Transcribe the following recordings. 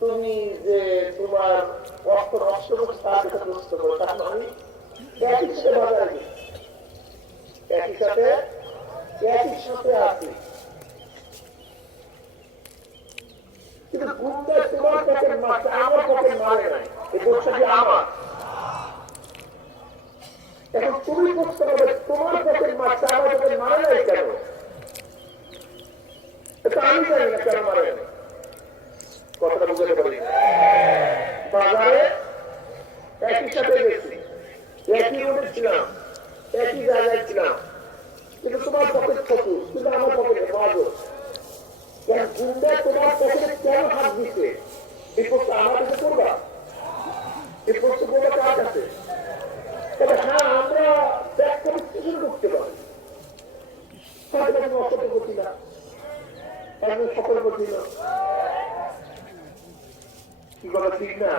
তুমি যে তোমার মানে কিন্তু তোমার মারছে আমার পকেট মারে এখন তুমি মারছে কেন এটা আমি জানি না কেন মারে নাই কথাটা বুঝতে পারি বাজারে একই সাথে গেছি একই রোডে ছিলাম একই জায়গায় ছিলাম কিন্তু তোমার পকেট ছোট কিন্তু আমার পকেটে বাজো গুন্ডা দিচ্ছে হ্যাঁ অসত করছি না। সফল ঠিক না?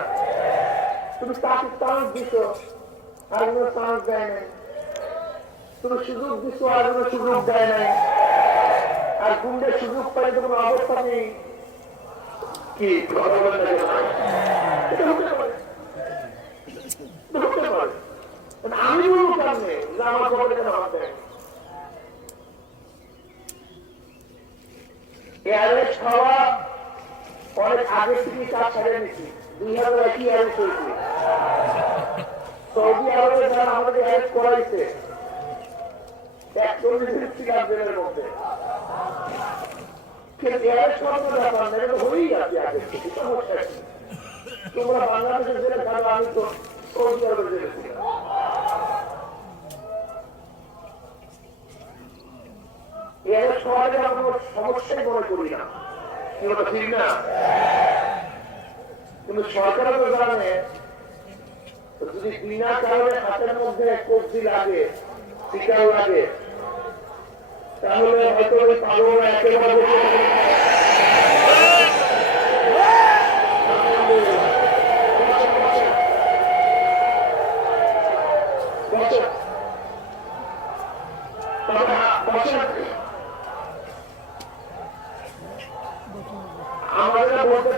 তুমি তাকে চান্স দিছ। আর কোনো চান্স দেয় নাই। তুমি সুযোগ দিছ আর কোনো সুযোগ দেয় নাই। আর গুন্ডে সুযোগ পাই তো কোনো অবস্থা নেই। কি কথা বলেন না কেন? এটা হতে পারে। এটা হতে পারে। কারণ আমি বলব কেমনে যে আমার খবরে কেন হাত দেয় এয়ারওয়েজ খাওয়া অনেক আগে থেকে কাজ ছেড়ে নিচ্ছি দুই হাজার একই অ্যারেস্ট হয়েছে। সৌদি আরবে যারা আমাদের অ্যারেস্ট করাইছে, একচল্লিশ থেকে মধ্যে। কিন্তু অ্যারেস্ট করানোর ব্যাপার না এটা তো হয়েই আছে আগে থেকে সমস্যা কি? তোমরা বাংলাদেশের জেলে কেন আমি তো সৌদি আরবের জেলে ছিলাম অ্যারেস্ট হওয়াকে আমরা মনে করি না। ঠিক না? কিন্তু সরকার তো জানে যদি বিনা কারণে হাতের মধ্যে কবজি লাগে টিকাও লাগে, তাহলে হয়তো ওই পাগল একেবারে যেটা বলতে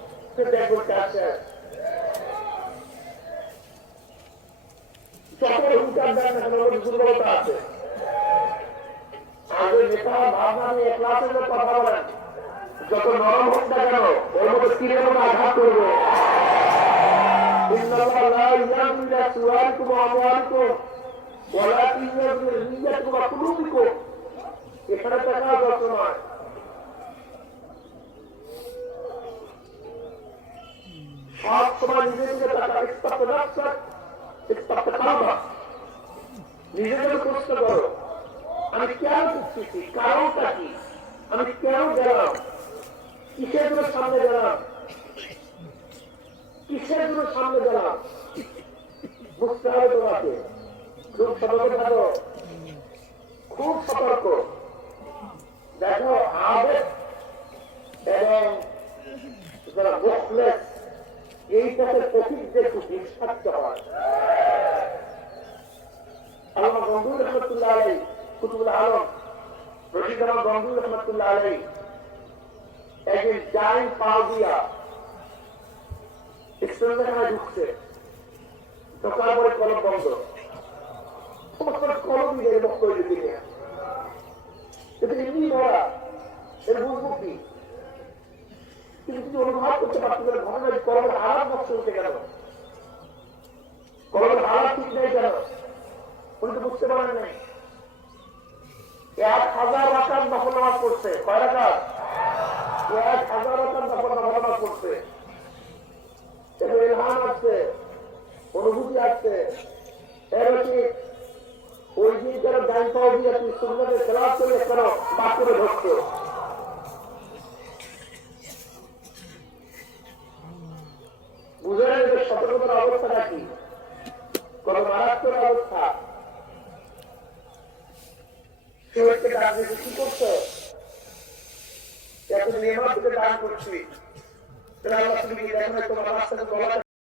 সে দেখবো কাছে সকল হুঙ্কার দেন না কেন ওর দুর্বলতা আছে আর ওই নেতা ভাবনা নিয়ে ক্লাসের লোক কথা বলেন যত নরম হোক না কেন ওর মতো তীরের মতো আঘাত করবে إن الله لا ينظر إلى صوركم وأموالكم ولكن ينظر إلى نيتكم وقلوبكم এখানে টাকা যত নয় সব সময় নিজে নিজে টাকা ইস্তাতে রাখছে ইস্তাতে কারবা নিজে নিজে প্রশ্ন করো। আমি কেন করতেছি কারণটা কি? আমি কেন গেলাম? কিসের জন্য সামনে গেলাম? কিসের জন্য সামনে গেলাম? বুঝতে হবে তোমাকে। খুব সতর্ক খুব সতর্ক। দেখো আবেগ এই পথের প্রতীকদের খুব বিষাক্ত হয়। আল্লাহ গঙ্গুর রহমতুল্লাহ আলাই কুতুবুল আলম রশিদ গঙ্গুর রহমতুল্লাহ আলাই একদিন ডাইন পাও দিয়া এক্সপ্রেশনে ঢুকছে। ঢোকার পরে কলম বন্ধ। কলম দিয়ে বক্তব্য এটা এমনি ধরা এর বুঝব কি? কিন্তু কিছু অনুভব করতে পারছি না ঘটনা কলমের হারাত নষ্ট হতে গেল। কলমের হারাত ঠিক নেই কেন? উনি তো বুঝতে পারেন নাই। এক হাজার রাখার নফল নামাজ পড়ছে। কয় রাখার এক হাজার রাখার নফল নফল নামাজ পড়ছে। এর ইলহাম আসছে, অনুভূতি আসছে। এর ওই দিন কেন গান পাও দিয়ে তুই সুন্দরের খেলাপ করে কেন বাথরুমে ঢুকছো সতর্কতার অবস্থাটা কি কোন মারাত্মক অবস্থা। কেউকে ডাক দিতে কি করছ? এত নিয়মার থেকে দান করছি। তাহলে তুমি দেখো তোমার